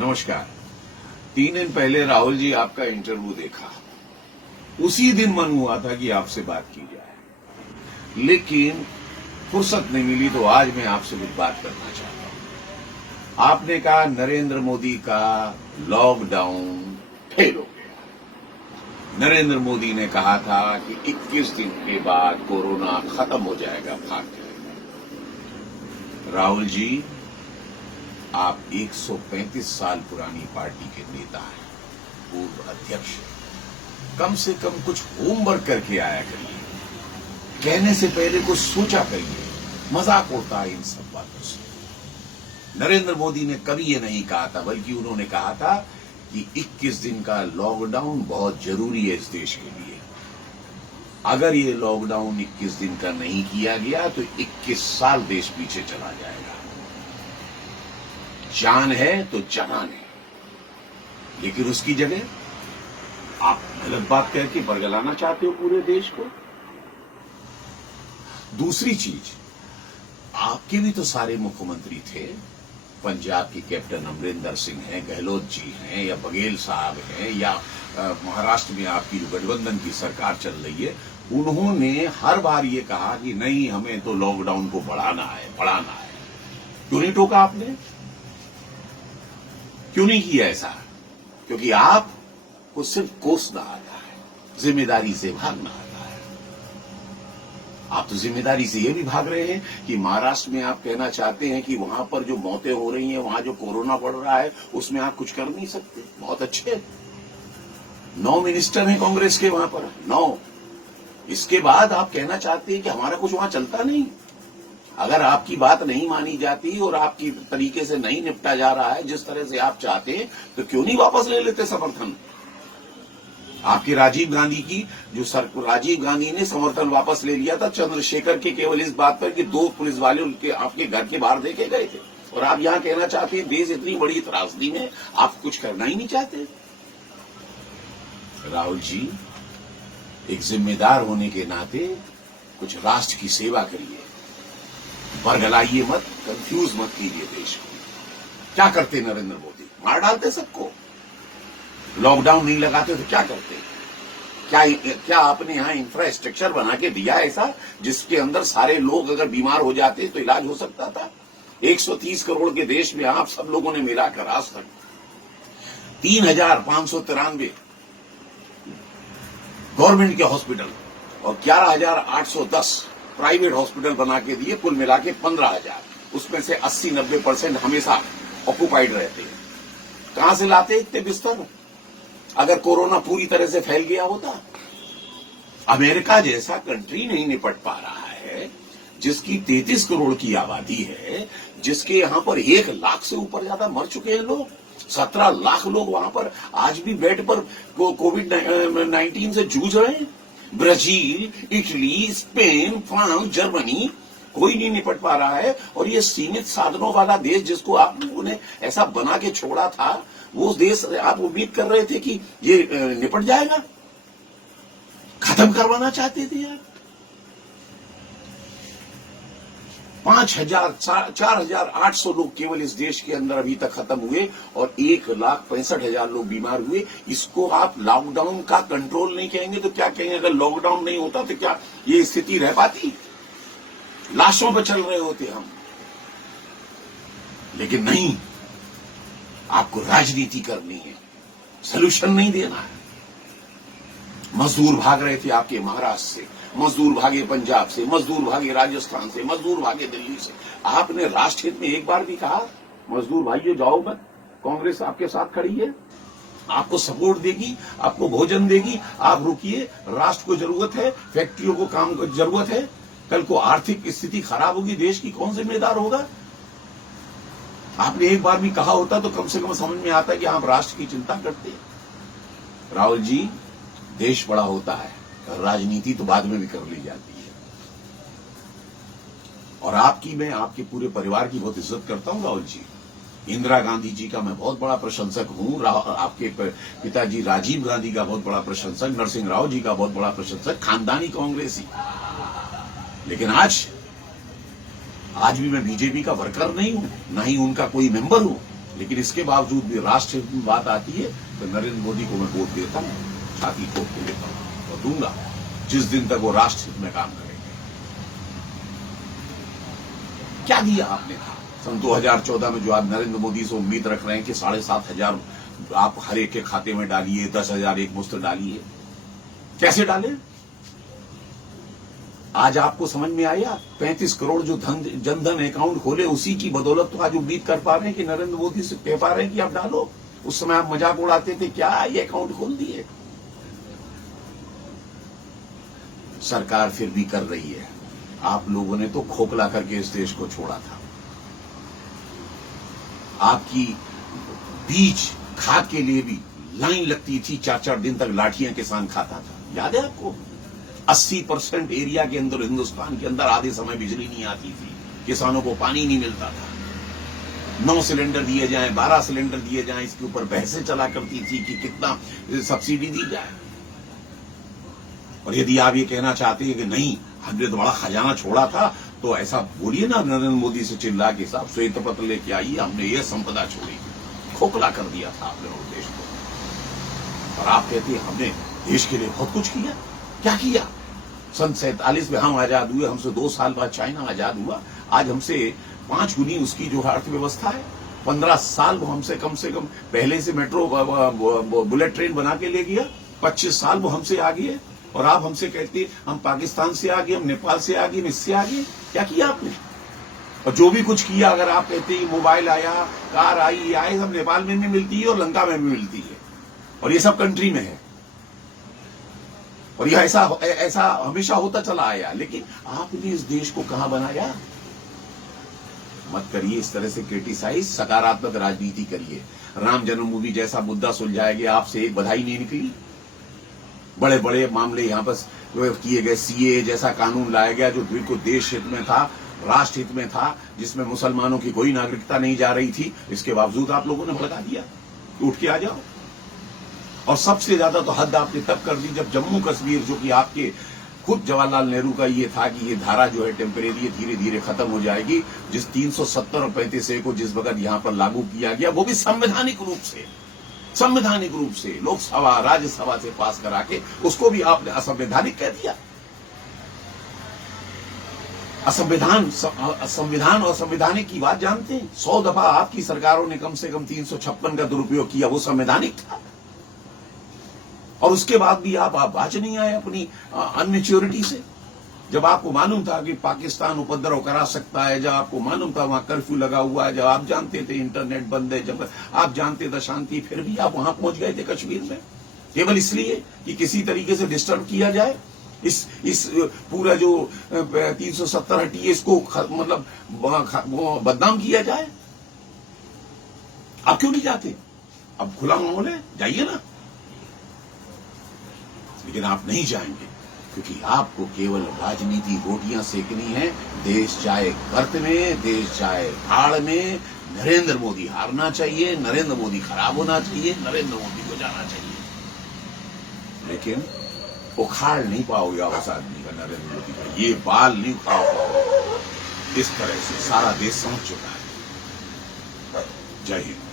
नमस्कार। 3 दिन पहले राहुल जी आपका इंटरव्यू देखा। उसी दिन मन हुआ था कि आपसे बात की जाए, लेकिन फुर्सत नहीं मिली, तो आज मैं आपसे कुछ बात करना चाहता हूं। आपने कहा नरेंद्र मोदी का लॉकडाउन फेल हो गया। नरेंद्र मोदी ने कहा था कि 21 दिन के बाद कोरोना खत्म हो जाएगा, भाग जाएगा। राहुल जी, आप 135 साल पुरानी पार्टी के नेता हैं, पूर्व अध्यक्ष हैं। कम से कम कुछ होमवर्क करके आया करिए। कहने से पहले कुछ सोचा करिए। मजाक उड़ता है इन सब बातों से। नरेंद्र मोदी ने कभी ये नहीं कहा था, बल्कि उन्होंने कहा था कि 21 दिन का लॉकडाउन बहुत जरूरी है इस देश के लिए। अगर ये लॉकडाउन 21 दिन का नहीं किया गया तो 21 साल देश पीछे चला जाएगा। जान है तो जहान है, लेकिन उसकी जगह आप गलत बात करके बरगलाना चाहते हो पूरे देश को। दूसरी चीज, आपके भी तो सारे मुख्यमंत्री थे। पंजाब की कैप्टन अमरिंदर सिंह हैं, गहलोत जी हैं, या बघेल साहब हैं, या महाराष्ट्र में आपकी जो गठबंधन की सरकार चल रही है, उन्होंने हर बार ये कहा कि नहीं, हमें तो लॉकडाउन को बढ़ाना है। क्यों नहीं टोका आपने? क्यों नहीं किया ऐसा? क्योंकि आपको सिर्फ कोसना आता है, जिम्मेदारी से भागना आता है। आप तो जिम्मेदारी से ये भी भाग रहे हैं कि महाराष्ट्र में आप कहना चाहते हैं कि वहां पर जो मौतें हो रही हैं, वहां जो कोरोना बढ़ रहा है, उसमें आप कुछ कर नहीं सकते। बहुत अच्छे, 9 मिनिस्टर हैं कांग्रेस के वहां पर, 9। इसके बाद आप कहना चाहते हैं कि हमारा कुछ वहां चलता नहीं। अगर आपकी बात नहीं मानी जाती और आपकी तरीके से नहीं निपटा जा रहा है जिस तरह से आप चाहते हैं, तो क्यों नहीं वापस ले लेते समर्थन? आपके राजीव गांधी ने समर्थन वापस ले लिया था चंद्रशेखर के, केवल इस बात पर कि 2 पुलिस वाले उनके आपके घर के बाहर देखे गए थे। और आप यहां कहना चाहते हैं देश इतनी बड़ी त्रासदी में आप कुछ करना ही नहीं चाहते। राहुल जी, एक जिम्मेदार होने के नाते कुछ राष्ट्र की सेवा करिए। बरगलाइए मत, कंफ्यूज मत कीजिए देश को। क्या करते नरेंद्र मोदी? मार डालते सबको। लॉकडाउन नहीं लगाते तो क्या करते? क्या आपने यहां इंफ्रास्ट्रक्चर बना के दिया ऐसा जिसके अंदर सारे लोग अगर बीमार हो जाते तो इलाज हो सकता था? 130 करोड़ के देश में आप सब लोगों ने मिलाकर आज तक 3,593 गवर्नमेंट के हॉस्पिटल और 11,810 प्राइवेट हॉस्पिटल बना के दिए, कुल मिला के 15,000। उसमें से 80-90% हमेशा ऑक्यूपाइड रहते हैं। कहां से लाते इतने बिस्तर अगर कोरोना पूरी तरह से फैल गया होता? अमेरिका जैसा कंट्री नहीं निपट पा रहा है, जिसकी 33 करोड़ की आबादी है, जिसके यहां पर 1 लाख से ऊपर ज्यादा मर चुके हैं लोग, 17 लाख लोग वहां पर आज भी बेड पर कोविड-19 से जूझ रहे हैं। Brazil, Italy, Spain, France, Germany, कोई नहीं निपट पा रहा है। और ये सीमित साधनों वाला देश जिसको आप लोगों ने ऐसा बना के छोड़ा था, वो देश आप उम्मीद कर रहे थे कि ये निपट जाएगा? खत्म करवाना चाहते थे आप। 4,800 लोग केवल इस देश के अंदर अभी तक खत्म हुए और 1,65,000 लोग बीमार हुए। इसको आप लॉकडाउन का कंट्रोल नहीं कहेंगे तो क्या कहेंगे? अगर लॉकडाउन नहीं होता तो क्या ये स्थिति रह पाती? लाशों पर चल रहे होते हम। लेकिन नहीं, आपको राजनीति करनी है, सलूशन नहीं देना है। मजदूर भाग रहे थे आपके महाराष्ट्र से, मजदूर भागे पंजाब से, मजदूर भागे राजस्थान से, मजदूर भागे दिल्ली से। आपने राष्ट्र हित में एक बार भी कहा मजदूर भाइयों जाओ मत, कांग्रेस आपके साथ खड़ी है, आपको सपोर्ट देगी, आपको भोजन देगी, आप रुकिए, राष्ट्र को जरूरत है, फैक्ट्रियों को काम की जरूरत है। कल को आर्थिक स्थिति खराब होगी देश की, कौन जिम्मेदार होगा? आपने एक बार भी कहा होता तो कम से कम समझ में आता कि आप राष्ट्र की चिंता करते। राहुल जी, देश बड़ा होता है, राजनीति तो बाद में भी कर ली जाती है। और मैं आपके पूरे परिवार की बहुत इज्जत करता हूं राहुल जी। इंदिरा गांधी जी का मैं बहुत बड़ा प्रशंसक हूं, आपके पिताजी राजीव गांधी का बहुत बड़ा प्रशंसक, नरसिंह राव जी का बहुत बड़ा प्रशंसक, खानदानी कांग्रेसी। लेकिन आज भी मैं बीजेपी का वर्कर नहीं हूं, ना ही उनका कोई मेंबर हूं। लेकिन इसके बावजूद भी राष्ट्र हित में बात आती है तो नरेंद्र मोदी को मैं वोट देता हूं, छाती ठोक के देता हूं और दूंगा जिस दिन तक वो राष्ट्र हित में काम करेंगे। क्या दिया आपने सन 2014 में जो आप नरेंद्र मोदी से उम्मीद रख रहे हैं कि 7,500 आप हर एक के खाते में डालिए, 10,000 एक मुश्त डालिए, कैसे डाले? आज आपको समझ में आया? 35 करोड़ जो जनधन अकाउंट खोले उसी की बदौलत तो आज उम्मीद कर पा रहे हैं कि नरेंद्र मोदी से कह पा रहे हैं कि आप डालो। उस समय आप मजाक उड़ाते थे, क्या ये अकाउंट खोल दिए? सरकार फिर भी कर रही है। आप लोगों ने तो खोखला करके इस देश को छोड़ा था। आपकी बीज खाद के लिए भी लाइन लगती थी, 4-4 दिन तक लाठियां किसान खाता था, याद है आपको? 80% एरिया के अंदर, हिंदुस्तान के अंदर आधे समय बिजली नहीं आती थी, किसानों को पानी नहीं मिलता था। 9 सिलेंडर दिए जाएं, 12 सिलेंडर दिए जाएं, इसके ऊपर बहसें चला करती थी कि कितना सब्सिडी दी जाए। और यदि आप ये कहना चाहते हैं कि नहीं हमने तो बड़ा खजाना छोड़ा था, तो ऐसा बोलिए ना, नरेंद्र मोदी से चिल्ला के साहब श्वेत पत्र लेके आइए, हमने ये संपदा छोड़ी। खोखला कर दिया था आपने उस देश को। और आप कहते हैं हमने देश के लिए बहुत कुछ किया। क्या किया? सन 47 में हम आजाद हुए, हमसे 2 साल बाद चाइना आजाद हुआ। आज हमसे 5 गुनी उसकी जो अर्थव्यवस्था है। 15 साल वो हमसे कम पहले से मेट्रो बुलेट ट्रेन बना के ले गया। 25 साल वो हमसे आगे है। और आप हमसे कहते हम पाकिस्तान से आगे, हम नेपाल से आगे, हम इससे आगे। क्या किया आपने? और जो भी कुछ किया, अगर आप कहते हैं मोबाइल आया, कार आई, ये आए, सब नेपाल में भी मिलती है और लंका में भी मिलती है, और ये सब कंट्री में है। और यह ऐसा हमेशा होता चला आया। लेकिन आपने इस देश को कहां बनाया? मत करिए इस तरह से क्रिटिसाइज, सकारात्मक राजनीति करिए। राम जन्मभूमि जैसा मुद्दा सुलझाया गया, आपसे एक बधाई नहीं निकली। बड़े बड़े मामले यहां पर किए गए, सीए जैसा कानून लाया गया जो बिल्कुल देश हित में था, राष्ट्र हित में था, जिसमें मुसलमानों की कोई नागरिकता नहीं जा रही थी। इसके बावजूद आप लोगों ने भड़का दिया, उठ के आ जाओ। और सबसे ज्यादा तो हद आपने तब कर दी जब जम्मू कश्मीर, जो कि आपके खुद जवाहरलाल नेहरू का ये था कि ये धारा जो है टेम्परेरी धीरे धीरे खत्म हो जाएगी, जिस 370 और 35A को जिस वक्त यहां पर लागू किया गया, वो भी संवैधानिक रूप से लोकसभा राज्यसभा से पास करा के उसको भी आपने असंवैधानिक कह दिया। संविधान और संवैधानिक की बात जानते हैं। 100 दफा आपकी सरकारों ने कम से कम 356 का दुरुपयोग किया, वो संवैधानिक था। और उसके बाद भी आप बाज नहीं आए अपनी अनमेच्योरिटी से। जब आपको मालूम था कि पाकिस्तान उपद्रव करा सकता है, जब आपको मालूम था वहां कर्फ्यू लगा हुआ है, जब आप जानते थे इंटरनेट बंद है, जब आप जानते थे शांति, फिर भी आप वहां पहुंच गए थे कश्मीर में, केवल इसलिए कि किसी तरीके से डिस्टर्ब किया जाए। इस पूरा जो 370 हटिए, इसको मतलब बदनाम किया जाए। आप क्यों नहीं जाते? अब खुला माहौल है, जाइए ना। लेकिन आप नहीं जाएंगे क्योंकि आपको केवल राजनीति रोटियां सेकनी है। देश जाए गर्त में, देश जाए भाड़ में। नरेंद्र मोदी हारना चाहिए, नरेंद्र मोदी खराब होना चाहिए, नरेंद्र मोदी को जाना चाहिए। लेकिन उखाड़ नहीं पाओगे आप उस आदमी का, नरेंद्र मोदी का ये बाल नहीं उखाड़ पाओगे। इस तरह से सारा देश समझ चुका है। जय हिंद।